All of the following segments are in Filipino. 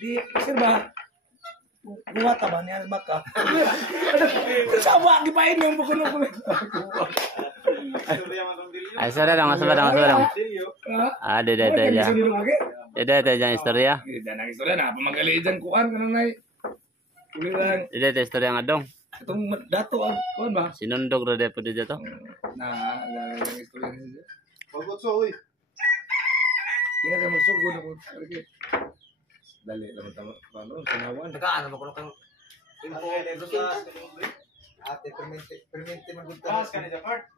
Di sir ba? Buwa ka ba niya baka? Sawa gipain yung bukulo ko. Ay, sorry dong, sorry dong. Ada aja. Ada aja istorya. Ida nang istorya na pamanggali diyan kuan kanang nay. Kuliran. Ada istorya nga dong. Itong dato ang kuan ba? Sinundog ra depo dito to. Na istorya niya. Bagot so uy. Kaya ka magsugod ako. Dali lang tama. Paano sinawan? Tagaan naman ko lang kang info. Ate, permente magpunta. Kas ka na dyan, Kurt.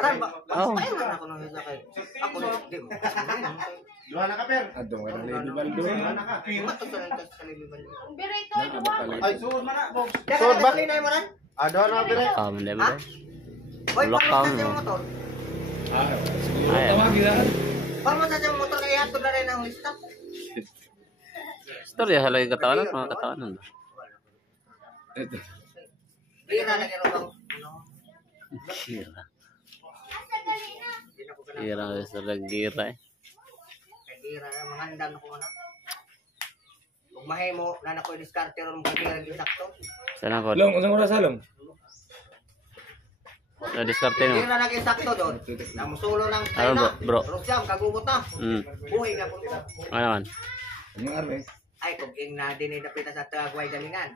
Aram ba? Oh. Ayun na ako nang hila kayo. Ako di mo. Luha na ka, Per. Adong ka na Lady Baldo. Luha na ka. Mato sa lang sa libiban. Ay, suod man na, Bob. Sod ba? Linay mo ran? Ado na, Per. Mandi ba? Hoy, Lockdown, pang sa no? motor. Ay, tawagin na. Pang sa motor kay ato na rin ang lista. Istorya sa lagi katawanan, mga katawanan. Ito. Gira na kay bang. Gira. Gira sa gira eh. Gira na mangandam ako na. Ug mahimo na nako diskarte ron mo gira gisakto. Sana ko. Long, unang oras halong? Na diskarte no. Gira na gisakto doon. Na musulo lang Ano tayo na. bro? Rusyam kagugot na. Buhay ka po. Ano man? Ang arme. Ay, kung ing na din napita sa Tagway Galingan.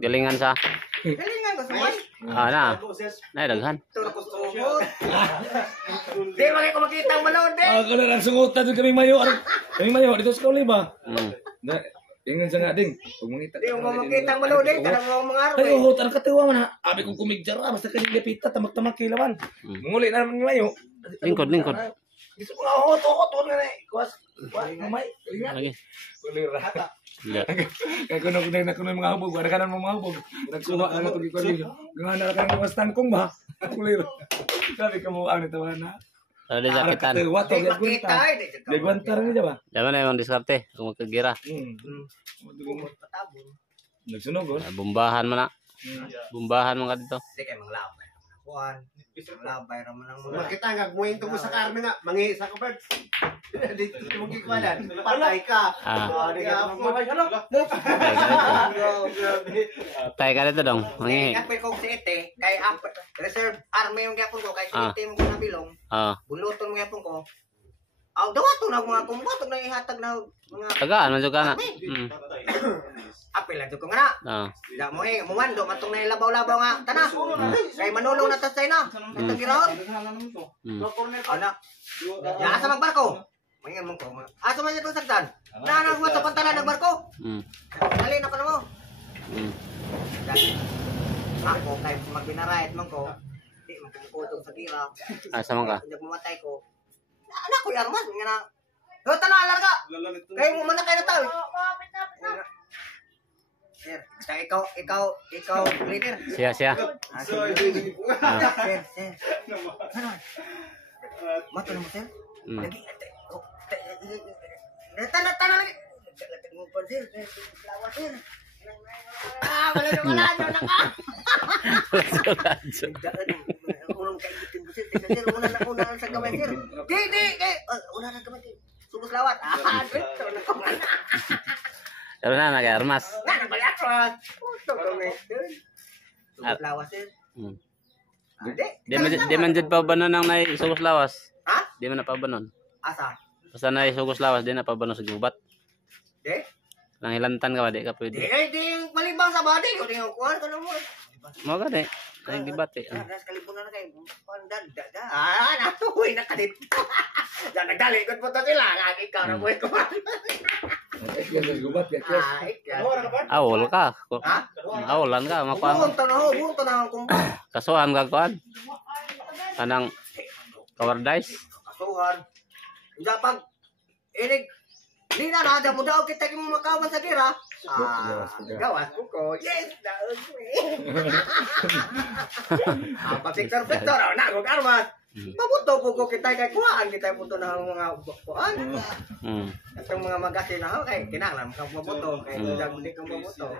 Galingan sa Galingan ko sa na. Nay daghan. Turo ko sumot. Di ba kayo makita ang malod eh? Ah, kada lang sungutan sa kaming mayo. Kaming mayo dito sa kauli ba? Na ingon sa nga ding. Pag mangita. Di mo makita ang malod eh. Kanang mga mga araw Ay, eh. oh, tarang katuwa man ha. Abi kong kumigdara basta kanyang gapita tamak-tamak kilawan. Munguli na naman yung mayo. Lingkod. Gusto ko nga hot nga na eh. Kuwas. Mamay. Lagi. Kulira. Ya. Kaya kuno yung mga hubog. Ada ka na mga hubog. Nagsuha na ito kiko nila. Gana ka na mas tangkong ba? Kulira. Sabi ka mo ano ito na. Ada jaketan. Katuwa to. Di makita eh. Di guantar niya ba? Jaman emang diskarte kung magkagira. Patabon. Nagsunog oh. Bumbahan man na. Bumbahan man ka dito. Di kayo manglabay. Kuhan. Manglabay raman ang mga. Makita nga, kumuhin mo sa Carmen nga. Mangi sa ka, Per. Dito mong kikwalan. Patay ka. Ah. Di ka ano? Tay ka dito dong. Mangi. Kapit ko sa ite. Kay reserve army yung gapon ko. Kay ite mo ko na bilong. Ah. Buluton mo gapon ko. Aw, dawato na mga kumbato na ihatag na mga Tagaan man jud kana. apil na ko nga na. Ah. Da mo eh, mumando matong na labaw-labaw nga tana. Kay manulong na tasay na. Ito girahon. Ana. Ya asa magbarko. Mangan mo ko. Asa man ito sagdan? Na sa pantalan ng barko. Dali na pa na mo. Ako kay magbinarayat man ko. Di man ko utong sa gira. Asa man ka? Hindi mamatay ko. Anak ko yarman nga na. Yo tanalar ka. Kay mo man na kayo na tao. Sir, ikaw leader. Siya. Sir. Mato na mo, sir? Lagi, tanah lagi. Mo pa, sir. Lawa, sir. Wala na ka. Unang kaibitin ko, sir. Sir, una sa kamay, sir. Di. Una na kamay, sir. Subos lawat. Dito na kamay. Pero na nag-armas. Nah, banyak lah. Untuk kami. Subos lawas, sir. Di man jud pa banon nang nay sugos lawas. Ha? Di man na pa banon. Asa? Basta nay sugos lawas di na pa banon sa gubat. Di? Nang hilantan ka ba di ka pwede. Di malibang sa body. Di yung kuhan ka na mo. Mo ka di. Nang debate. Aras kalipunan na kayo. Pandanda. Natuloy na kalit. Diyan nagdalikot po to sila. Ikaw na po ito. Yan sa gubat ya. Awol ka. Ha? Awolan ka makuha. Bunto na ang kumpa. Kasuhan ka kuan. Kanang cowardice. Kasuhan. Diyan pag inig di na mo daw kita mo makawan sa gira. Gawas ko. Yes, daon ko Victor, na ko karmas. Mabuto po kita kay kuhaan kita puto na ang mga kuhaan. Itong mga magasin na kay kinahanglan ka mabuto kay dag di ka mabuto.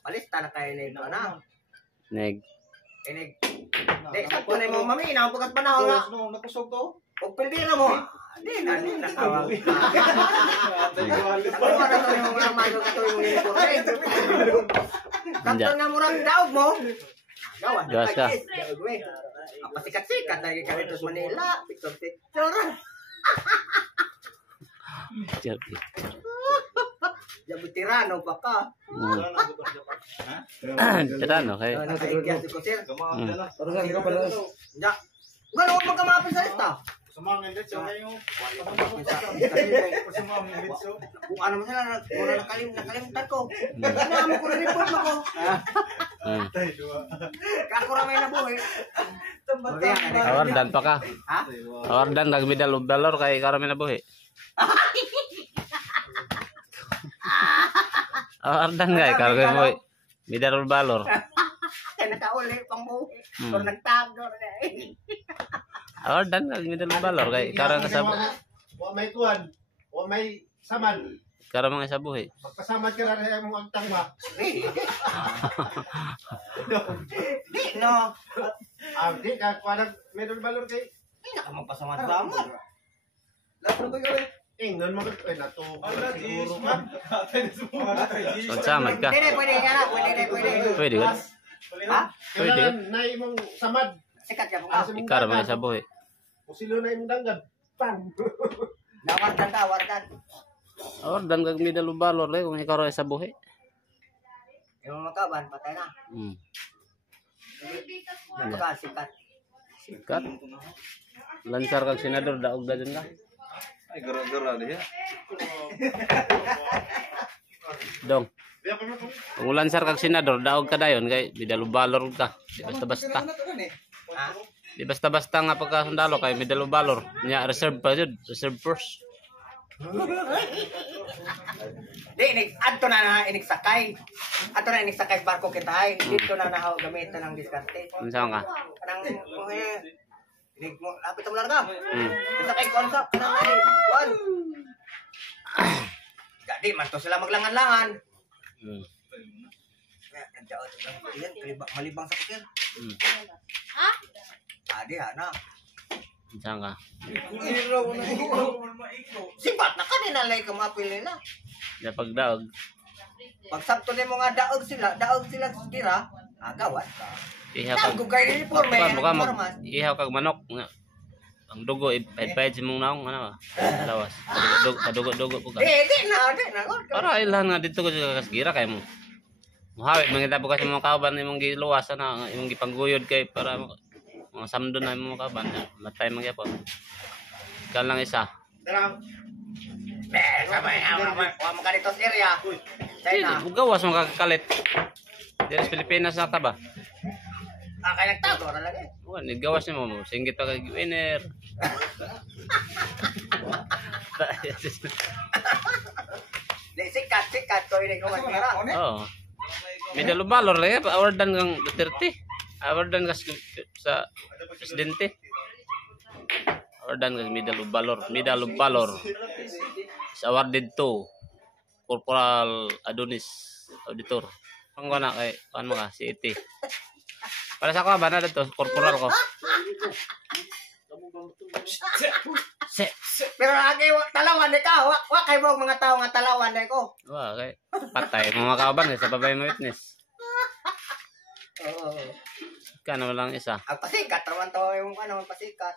Palista na kay ni na. Neg. Inig. Di sa tunay mo mami na pagkat panahon nga. Nakusog to? Kung pildira mo, di na tawag. Ako na to yung mga malo ka to yung uniforme. Kapag nga murang daog mo, gawan. Gawas ka. Pasikat-sikat lagi kami terus Manila. Picture-picture. Jabu tirano pa ka. Tirano kay. Nakaigyan si Kusir. Parusan ka pala. Ya. Gano'n huwag magkamapin sa lista. Kung ano mo sila, nakalimutan ko. Ano ko na-report mo ko. Kakuramay na buhay. Awardan pa ka. Ha? Awardan nagmedal og dollar kay karami na buhi. Awardan kay karami buhi. Medal og dollar. Kaya nakauli pang buhay. Kung nagtago na eh. Awardan nagmedal og dollar kay karang sa Wa may kuan, wa may samad. karang mga sa buhi. Magpasamad ka na rin mo ang tangwa. Di, no. Di ka kuan medal balor kay. Di na ka magpasamad-samad. Ingon mo ka nato. Siguro ka. Samad ka. Pwede nga na. Pwede. Pwede ka. Ha? Pwede ka. Na imong samad. Sikat ka po nga. Karang mga sa buhi. Usilo na imong danggad. Pang. Dawardan. Awardan kag medal og dollar kay kung ikaw ra sa buhi. Yung mga kaban, patay na. Sikat. Sikat. Lansar kag senador daog da dun ka. Ay, gara-gara dia. Dong. Kung lansar kag senador daog ka dayon kay medal og dollar ka. Di basta-basta. Ha? Di basta-basta nga pagkasundalo kay medal og dollar. Nya reserve pa jud, reserve force. Di, adto na inigsakay. Adto na inigsakay barko kita ay. Dito na nahaw gamitan ng diskarte. Unsa nga? Kanang inig mo, lapit mo larga. Sakay ko sa kanang ay. Kuan. Jadi man to sila maglangan-langan. Malibang sa kutir. Ha? Adi ana. Unsa nga? Sipat na kanina lay ka mapili na. Ya pagdaog. Pag sakto nimo nga daog sila tira, agawat ka. Ihaw kag Dago kay uniforme, Buka mo. uniforme. Ihaw kag manok nga. Ang dugo ipahid sa mong naong ano ba? Lawas. Dugo po ka. Di na. Para ilan nga dito ko sa kasgira kay mo. Muhawit mangita po kasi mga kauban imong giluwas na imong gipangguyod kay para mga samdo na imong kauban. Matay man gyapon. Kan lang isa. Darang. Sabay wa mo kanito sa area. China. Gawas mo kakakalit. Dito sa Pilipinas na ka ba? Kaya nagtago ra lagi. Wan, gawas ni mo. Singgit pa kag winner. Di sikat ko ini ko matira. Oh. Medal balor lagi awardan kang Duterte. Awardan kas sa presidente. Awardan kang medal balor. Is awarded to Corporal Adonis Auditor. Ang ko na kay kan mo ka si ET. Para sa ko ba na dito corporal ko. Pero lagi talawan ni ka, wa kay mo mga tao nga talawan ni ko. Wa kay patay mo mga kauban sa babay mo witness. Oo. Kana lang isa. Ang pasikat raman to yung ano pasikat.